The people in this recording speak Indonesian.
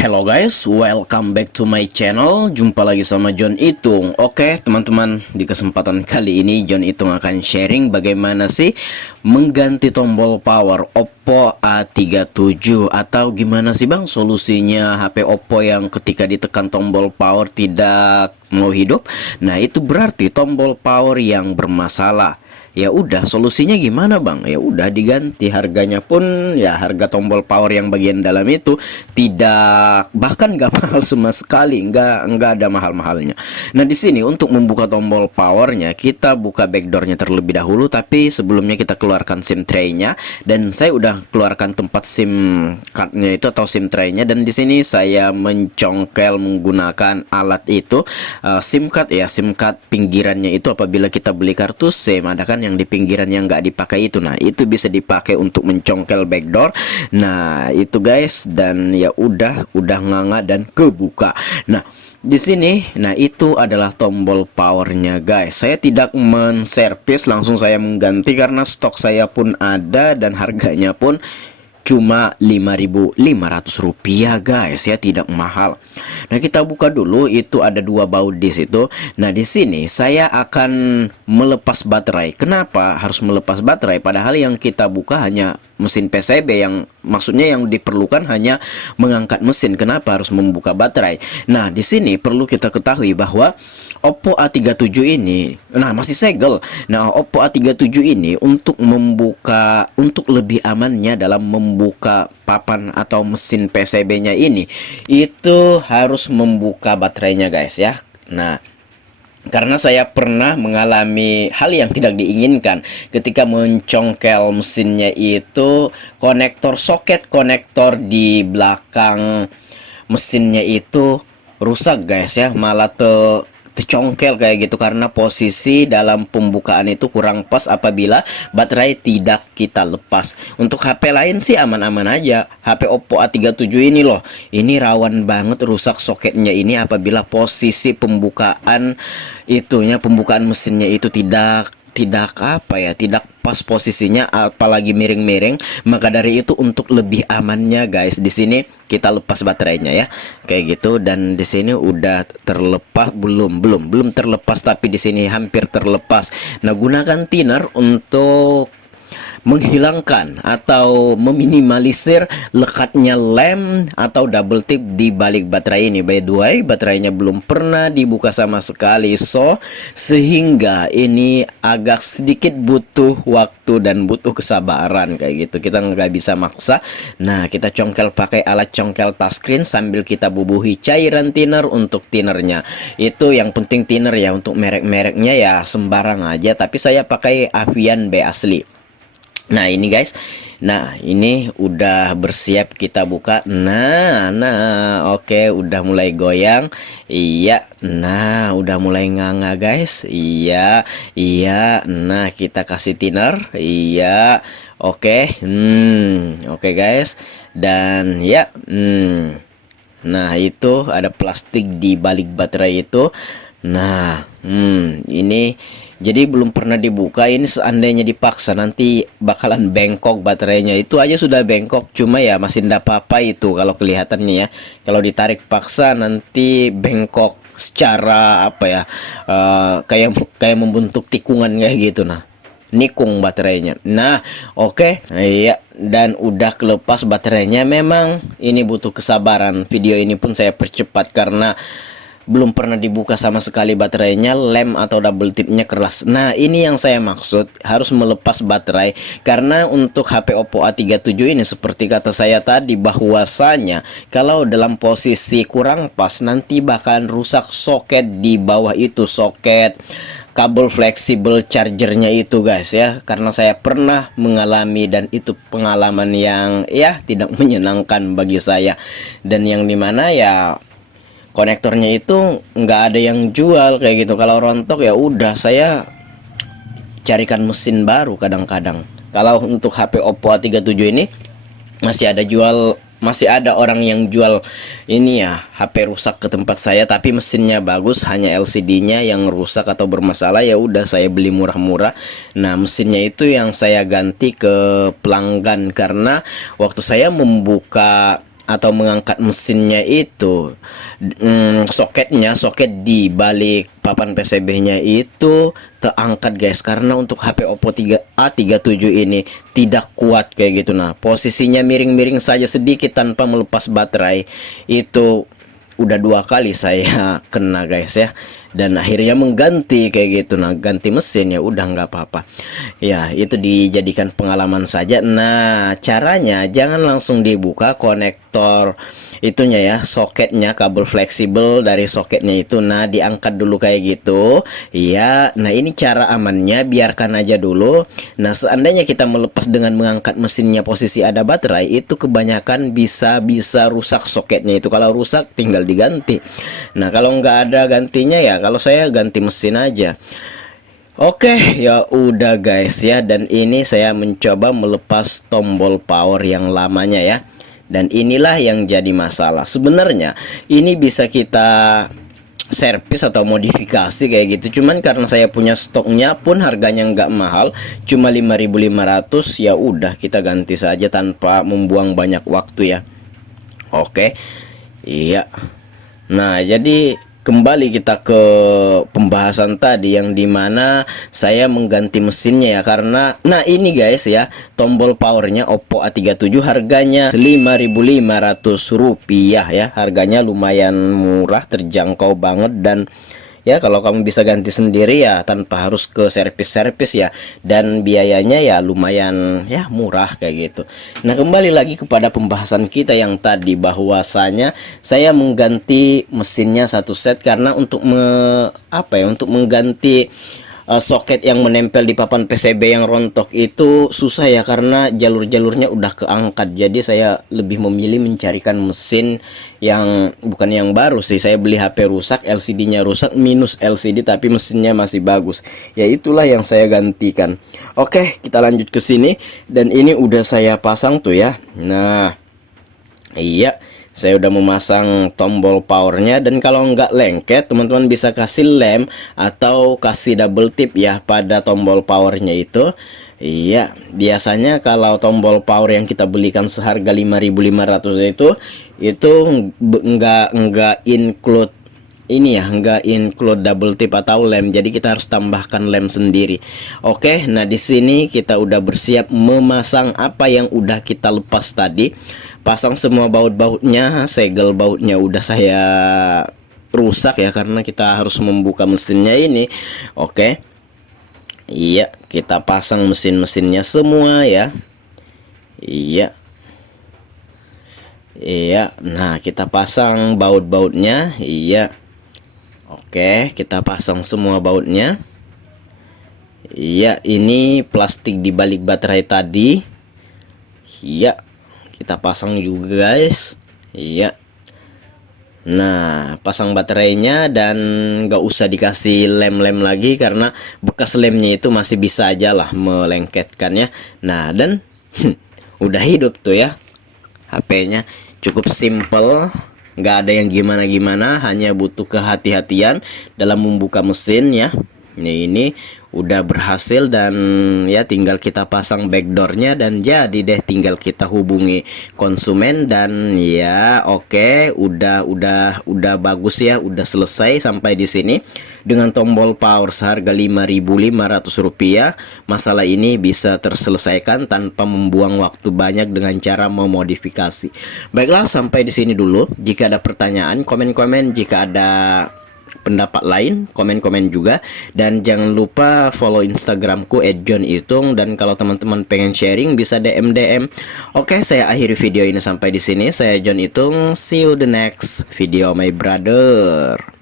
Hello guys, welcome back to my channel. Jumpa lagi sama John Itung. Oke teman-teman, di kesempatan kali ini John Itung akan sharing bagaimana sih mengganti tombol power Oppo A37. Atau gimana sih bang solusinya HP Oppo yang ketika ditekan tombol power tidak mau hidup. Nah itu berarti tombol power yang bermasalah. Ya udah, solusinya gimana bang? Ya udah diganti, harganya pun ya harga tombol power yang bagian dalam itu tidak, bahkan nggak mahal sama sekali, nggak ada mahal-mahalnya. Nah di sini untuk membuka tombol powernya kita buka backdoornya terlebih dahulu, tapi sebelumnya kita keluarkan SIM tray-nya, dan saya udah keluarkan tempat SIM cardnya itu atau SIM tray-nya, dan di sini saya mencongkel menggunakan alat itu, SIM card ya, SIM card pinggirannya itu apabila kita beli kartu SIM ada kan yang di pinggiran yang nggak dipakai itu. Nah itu bisa dipakai untuk mencongkel backdoor. Nah itu guys, dan ya udah nganga dan kebuka. Nah di sini, nah itu adalah tombol powernya guys. Saya tidak menservis, langsung saya mengganti karena stok saya pun ada dan harganya pun cuma Rp5.500 guys ya, tidak mahal. Nah kita buka dulu, itu ada dua baut di situ. Nah di sini saya akan melepas baterai. Kenapa harus melepas baterai? Padahal yang kita buka hanya mesin PCB, yang maksudnya yang diperlukan hanya mengangkat mesin. Kenapa harus membuka baterai? Nah di sini perlu kita ketahui bahwa Oppo A37 ini, nah masih segel. Nah Oppo A37 ini untuk membuka, untuk lebih amannya dalam membuka papan atau mesin PCB-nya ini, itu harus membuka baterainya guys ya. Nah karena saya pernah mengalami hal yang tidak diinginkan ketika mencongkel mesinnya itu, soket konektor di belakang mesinnya itu rusak guys ya, malah tercongkel kayak gitu karena posisi dalam pembukaan itu kurang pas apabila baterai tidak kita lepas. Untuk HP lain sih aman-aman aja. HP Oppo A37 ini loh, ini rawan banget rusak soketnya ini apabila posisi pembukaan itunya, pembukaan mesinnya itu tidak apa ya, tidak pas posisinya, apalagi miring-miring. Maka dari itu untuk lebih amannya guys, di sini kita lepas baterainya ya kayak gitu. Dan di sini udah terlepas, belum terlepas, tapi di sini hampir terlepas. Nah gunakan thinner untuk menghilangkan atau meminimalisir lekatnya lem atau double tip di balik baterai ini. By the way, baterainya belum pernah dibuka sama sekali, sehingga ini agak sedikit butuh waktu dan butuh kesabaran kayak gitu. Kita nggak bisa maksa. Nah kita congkel pakai alat congkel touchscreen sambil kita bubuhi cairan thinner. Untuk thinnernya itu yang penting thinner ya, untuk merek-mereknya ya sembarang aja, tapi saya pakai Avian B asli. Nah ini guys, nah ini udah bersiap kita buka. Nah oke, udah mulai goyang. Iya, nah udah mulai nganga guys. Iya. Nah kita kasih thinner. Iya, oke. Oke guys. Dan ya, nah itu ada plastik di balik baterai itu. Nah ini jadi belum pernah dibuka. Ini seandainya dipaksa nanti bakalan bengkok baterainya. Itu aja sudah bengkok, cuma ya masih ndak apa-apa itu kalau kelihatannya ya. Kalau ditarik paksa nanti bengkok secara apa ya, kayak membentuk tikungan kayak gitu. Nah nikung baterainya. Nah oke. Iya, dan udah kelepas baterainya. Memang ini butuh kesabaran. Video ini pun saya percepat karena belum pernah dibuka sama sekali baterainya, lem atau double tipnya keras. Nah ini yang saya maksud, harus melepas baterai. Karena untuk HP Oppo A37 ini seperti kata saya tadi, bahwasanya kalau dalam posisi kurang pas nanti bahkan rusak soket di bawah itu, soket kabel fleksibel chargernya itu guys ya. Karena saya pernah mengalami dan itu pengalaman yang ya tidak menyenangkan bagi saya, dan yang dimana ya konektornya itu nggak ada yang jual kayak gitu. Kalau rontok ya udah saya carikan mesin baru kadang-kadang. Kalau untuk HP Oppo A37 ini masih ada orang yang jual ini ya, HP rusak ke tempat saya tapi mesinnya bagus, hanya LCD-nya yang rusak atau bermasalah. Ya udah saya beli murah-murah. Nah mesinnya itu yang saya ganti ke pelanggan karena waktu saya membuka atau mengangkat mesinnya itu, soket di balik papan PCB-nya itu terangkat guys, karena untuk HP Oppo 3A37 ini tidak kuat kayak gitu. Nah, posisinya miring-miring saja sedikit tanpa melepas baterai, itu udah 2 kali saya kena guys ya, dan akhirnya mengganti kayak gitu. Nah, ganti mesin ya udah nggak apa-apa ya, itu dijadikan pengalaman saja. Nah, caranya jangan langsung dibuka konektor itunya ya, soketnya, kabel fleksibel dari soketnya itu. Nah, diangkat dulu kayak gitu ya. Nah, ini cara amannya, biarkan aja dulu. Nah, seandainya kita melepas dengan mengangkat mesinnya posisi ada baterai, itu kebanyakan bisa rusak soketnya itu. Kalau rusak tinggal diganti. Nah, kalau nggak ada gantinya ya, kalau saya ganti mesin aja. Oke, ya udah guys ya, dan ini saya mencoba melepas tombol power yang lamanya ya. Dan inilah yang jadi masalah. Sebenarnya ini bisa kita servis atau modifikasi kayak gitu, cuman karena saya punya stoknya pun harganya nggak mahal, cuma 5.500, ya udah kita ganti saja tanpa membuang banyak waktu ya. Oke. Iya. Nah, jadi kembali kita ke pembahasan tadi yang dimana saya mengganti mesinnya ya, karena nah ini guys ya, tombol powernya Oppo A37 harganya Rp5.500 ya, harganya lumayan murah, terjangkau banget. Dan ya kalau kamu bisa ganti sendiri ya tanpa harus ke servis-servis ya, dan biayanya ya lumayan ya murah kayak gitu. Nah, kembali lagi kepada pembahasan kita yang tadi, bahwasanya saya mengganti mesinnya satu set karena untuk untuk mengganti soket yang menempel di papan PCB yang rontok itu susah ya, karena jalur-jalurnya udah keangkat. Jadi saya lebih memilih mencarikan mesin yang bukan yang baru sih. Saya beli HP rusak, LCD-nya rusak, minus LCD tapi mesinnya masih bagus. Ya itulah yang saya gantikan. Oke, kita lanjut ke sini, dan ini udah saya pasang tuh ya. Nah, iya, saya udah memasang tombol powernya. Dan kalau nggak lengket, teman-teman bisa kasih lem atau kasih double tip ya pada tombol powernya itu. Iya, biasanya kalau tombol power yang kita belikan seharga 5.500 itu nggak include ini ya, nggak include double tip atau lem, jadi kita harus tambahkan lem sendiri. Oke, nah di sini kita udah bersiap memasang apa yang udah kita lepas tadi. Pasang semua baut-bautnya, segel bautnya udah saya rusak ya, karena kita harus membuka mesinnya ini. Oke, iya, kita pasang mesin-mesinnya semua ya. Iya. Iya, nah kita pasang baut-bautnya. Iya. Oke, kita pasang semua bautnya. Iya, ini plastik di balik baterai tadi. Iya, kita pasang juga guys. Iya. Nah, pasang baterainya, dan nggak usah dikasih lem-lem lagi karena bekas lemnya itu masih bisa aja lah melengketkannya. Nah, dan udah hidup tuh ya HP-nya. Cukup simple, nggak ada yang gimana-gimana, hanya butuh kehati-hatian dalam membuka mesin ya. Ini udah berhasil, dan ya tinggal kita pasang backdoornya, dan jadi deh tinggal kita hubungi konsumen. Dan ya oke, udah bagus ya, udah selesai sampai di sini dengan tombol power seharga Rp5.500. Masalah ini bisa terselesaikan tanpa membuang waktu banyak dengan cara memodifikasi. Baiklah, sampai di sini dulu. Jika ada pertanyaan, komen-komen. Jika ada pendapat lain, komen-komen juga. Dan jangan lupa follow Instagramku @johnitung, dan kalau teman-teman pengen sharing bisa DM. Oke, saya akhiri video ini sampai di sini. Saya John Itung. See you the next video my brother.